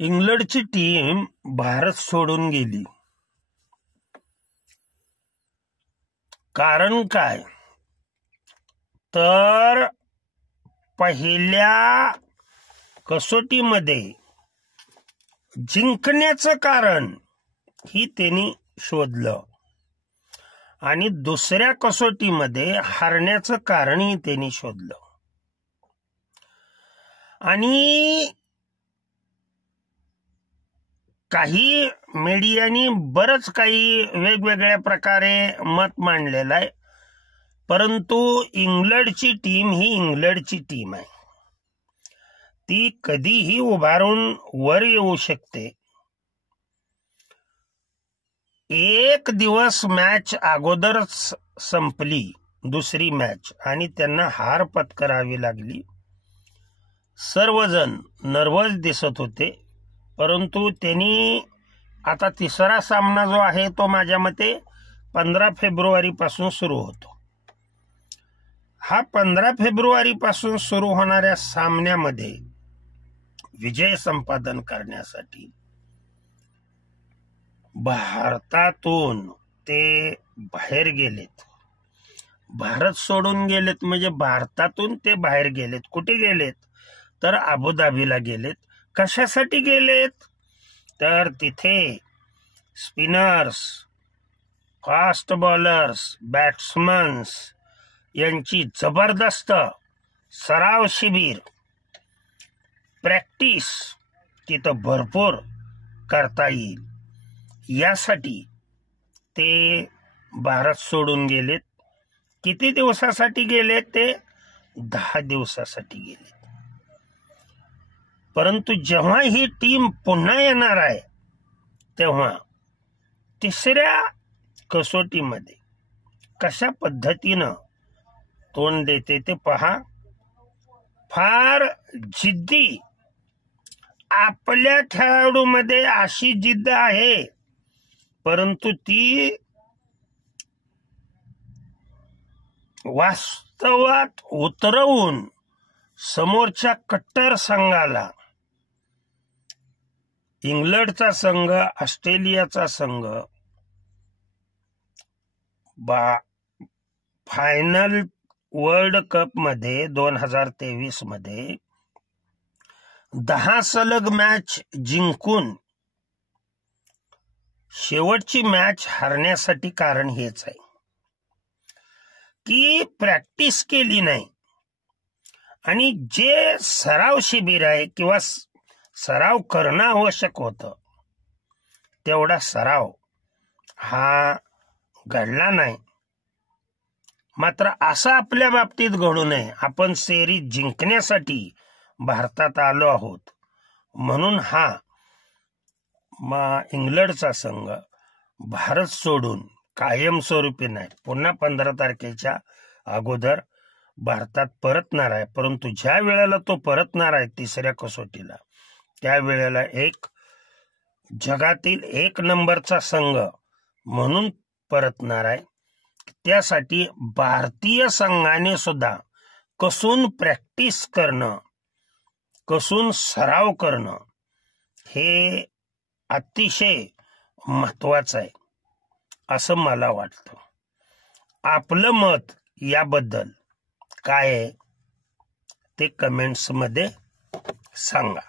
इंग्लंडची टीम भारत सोडून गेली. कारण काय तर पहिल्या कसोटीमध्ये जिंकण्याचं कारण ही त्यांनी शोधलं आणि दुसऱ्या कसोटीमध्ये हारण्याचं कारणही त्यांनी शोधलं. आणि काही मीडियानी बरंच काही वेगवेगळ्या प्रकारे मत मांडलेलं आहे, परंतु इंग्लंडची टीम ही इंग्लंडची टीम आहे. ती कधीही उभारून वर येऊ शकते. एक दिवस मॅच अगोदरच संपली, दुसरी मॅच, आणि त्यांना हार पत्करावी लागली. सर्वजण नर्वस दिसत होते, परंतु त्यांनी आता तिसरा सामना जो आहे तो माझ्या मते 15 फेब्रुवारी पासून सुरू होतो. हा 15 फेब्रुवारी पासून सुरू होणाऱ्या सामन्यामध्ये विजय संपादन करण्यासाठी भारतातून ते बाहेर गेलेत. भारत सोडून गेलेत म्हणजे भारतातून ते बाहेर गेलेत. कुठे गेलेत तर अबुधाबीला गेलेत. कशासाठी गेलेत तर तिथे स्पिनर्स, फास्ट बॉलर्स, बॅट्समन्स यांची जबरदस्त सराव शिबिर, प्रॅक्टिस तिथं भरपूर करता येईल यासाठी ते भारत सोडून गेलेत. किती दिवसासाठी गेलेत ते 10 दिवसासाठी गेलेत. परंतु जेव्हा ही टीम पुन्हा येणार आहे तेव्हा तिसऱ्या कसोटीमध्ये कशा पद्धतीनं तोंड देते ते पहा. फार जिद्दी, आपल्या खेळाडूमध्ये अशी जिद्द आहे, परंतु ती वास्तवात उतरवून समोरच्या कट्टर संघाला, इंग्लंडचा संघ, ऑस्ट्रेलियाचा संघ फायनल वर्ल्ड कप मध्ये 2023 मध्ये 10 सलग मॅच जिंकून शेवटची मॅच हरण्यासाठी कारण हेच आहे की प्रॅक्टिस केली नाही. आणि जे सराव शिबिर आहे किंवा सराव करणं आवश्यक होतं तेवढा सराव हा घडला नाही. मात्र असं आपल्या बाबतीत घडू नये. आपण सेरीज जिंकण्यासाठी भारतात आलो आहोत म्हणून हा इंग्लंडचा संघ भारत सोडून कायमस्वरूपी नाही, पुन्हा 15 तारखेच्या अगोदर भारतात परतणार आहे. परंतु ज्या वेळेला तो परतणार आहे तिसऱ्या कसोटीला, त्यावेळेला एक जगातील 1 नंबरचा संघ म्हणून परतणार आहे. त्यासाठी भारतीय संघाने सुद्धा कसून प्रॅक्टिस करणं, कसून सराव करणं हे अतिशय महत्वाचं आहे असं मला वाटतं. आपलं मत याबद्दल काय आहे ते कमेंट्स मध्ये सांगा.